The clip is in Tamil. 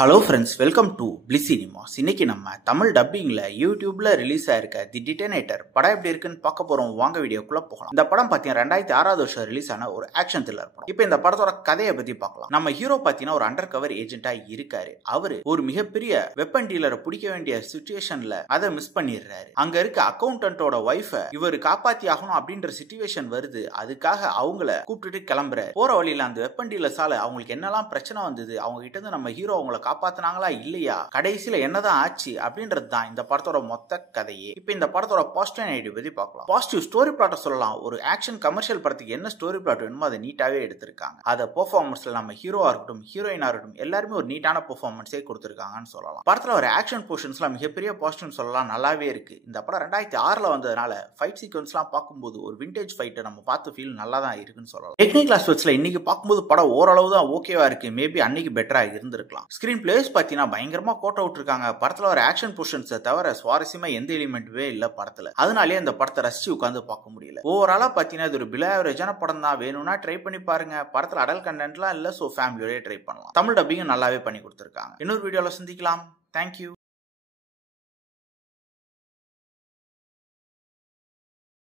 Hello friends, welcome to bliss cinemas. இன்னைக்கு நம்ம தமிழ் டப்பிங்ல யூடியூப்ல ரிலீஸ் ஆயிருக்க தி டிட்டனேட்டர் படம் எப்படி இருக்குன்னு பார்க்க போறோம். வாங்க வீடியோக்குள்ள போகலாம். இந்த படம் பார்த்தீங்கன்னா 2006 வருஷம் ரிலீஸ் ஆன ஒரு ஆக்ஷன் த்ரில்லர் படம். இப்போ இந்த படத்தோட கதையை பத்தி பார்க்கலாம். நம்ம ஹீரோ பார்த்தீங்கன்னா ஒரு அண்டர் கவர் ஏஜென்ட்டா இருக்காரு. அவரு ஒரு மிகப்பெரிய வெப்பன் டீலரை பிடிக்க வேண்டிய சிச்சுவேஷன்ல அதை மிஸ் பண்ணிடுறாரு. அங்க இருக்க அக்கௌண்டன்ட்டோட ஒய்ஃபை இவர் காப்பாத்தி ஆகணும் அப்படின்ற சிச்சுவேஷன் வருது. அதுக்காக அவங்கள கூப்பிட்டுட்டு கிளம்புறாரு. போற வழியில அந்த வெப்பன் டீலர்ஸால அவங்களுக்கு என்னெல்லாம் பிரச்சனை வந்தது, அவங்க கிட்ட இருந்து நம்ம ஹீரோ அவங்களை காப்பாத்தினாங்களா இல்லையா, கடைசியில என்னதான் ஆச்சு அப்படின்றது தான் இந்த படத்தோட மொத்த கதையே. இப்போ இந்த படத்தோட பாசிட்டிவ் நெகட்டிவ் பத்தி பார்க்கலாம். பாசிட்டிவ் ஸ்டோரி பிளாட் சொல்லலாம். ஒரு ஆக்ஷன் கமர்ஷியல் படத்துக்கு என்ன ஸ்டோரி பிளாட் வேணுமோ அதை நீட்டாவே எடுத்திருக்காங்க. அதை பெர்ஃபார்மன்ஸ்ல நம்ம ஹீரோவா இருக்கட்டும் ஹீரோயினா இருக்கட்டும் எல்லாருமே ஒரு நீட்டான பெர்ஃபார்மன்ஸே கொடுத்திருக்காங்கன்னு சொல்லலாம். படத்துல ஒரு ஆக்ஷன் போர்ஷன்ஸ்லாம் மிகப்பெரிய பாசிட்டிவ் சொல்லலாம், நல்லாவே இருக்கு. இந்த படம் 2006 வந்ததுனால ஃபைட் சீக்வன்ஸ்லாம் பார்க்கும்போது ஒரு விண்டேஜ் ஃபைட்டை நம்ம பார்த்து ஃபீல் நல்லா தான் இருக்குன்னு சொல்லலாம். டெக்னிக்கல் ஆஸ்பெக்ட்ஸ்ல இன்னைக்கு பார்க்கும்போது படம் ஓரளவு தான் ஓகேவா இருக்கு. மேபி அன்னைக்கு பெட்டரா இருந்திருக்கலாம். ஸ்கிரீன் பிளேஸ் பார்த்தீங்கன்னா பயங்கரமா கோட் அவுட் இருக்காங்க. படத்துல ஒரு ஆக்ஷன் போர்ஷன்ஸை தவிர சுவாரஸ்யமா எந்த எலிமெண்ட்டுமே இல்ல படத்துல. அதனாலே அந்த படத்தை ரசிச்சு உட்காந்து பார்க்க முடியல. ஓவராலா பார்த்தீங்கன்னா இது ஒரு பிலோ ஆவரேஜான படம் தான். வேணும்னா ட்ரை பண்ணி பாருங்க. படத்துல அடல்ட் கண்டென்ட்லாம் இல்ல, சோ ஃபேமிலியோட ட்ரை பண்ணலாம். தமிழ் டப்பிங்கும் நல்லாவே பண்ணி கொடுத்திருக்காங்க. இன்னொரு வீடியோல சந்திக்கலாம். தேங்க்யூ.